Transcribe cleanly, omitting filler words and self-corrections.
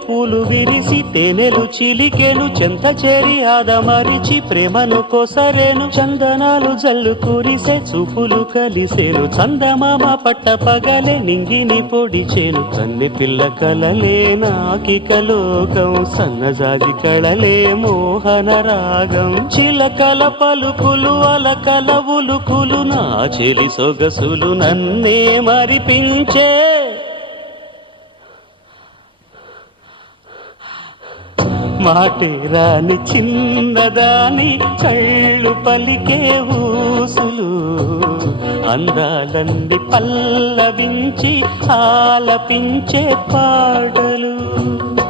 పూలు విరిసి తేనెలు చిలికెను చెంత చేరి ఆదమరిచి ప్రేమను కొసరేను చందనాలు జల్లు కురిసే చూపులు కలిసేను చందమామ పట్ట పగలే నింగిని పొడిచేను కన్నె పిల్ల కలలే నాకిక లోకం సన్నజాజి కళలే మోహన రాగం చిలకల పలుకులు అలకల ఉలుకులు నా చెలి సొగసులు నన్నే మరిపించే మాటే రాని చిన్నదాని కళ్ళు పలికే ఊసులు అందాలన్నీ పల్లవించి ఆలపించే పాటలు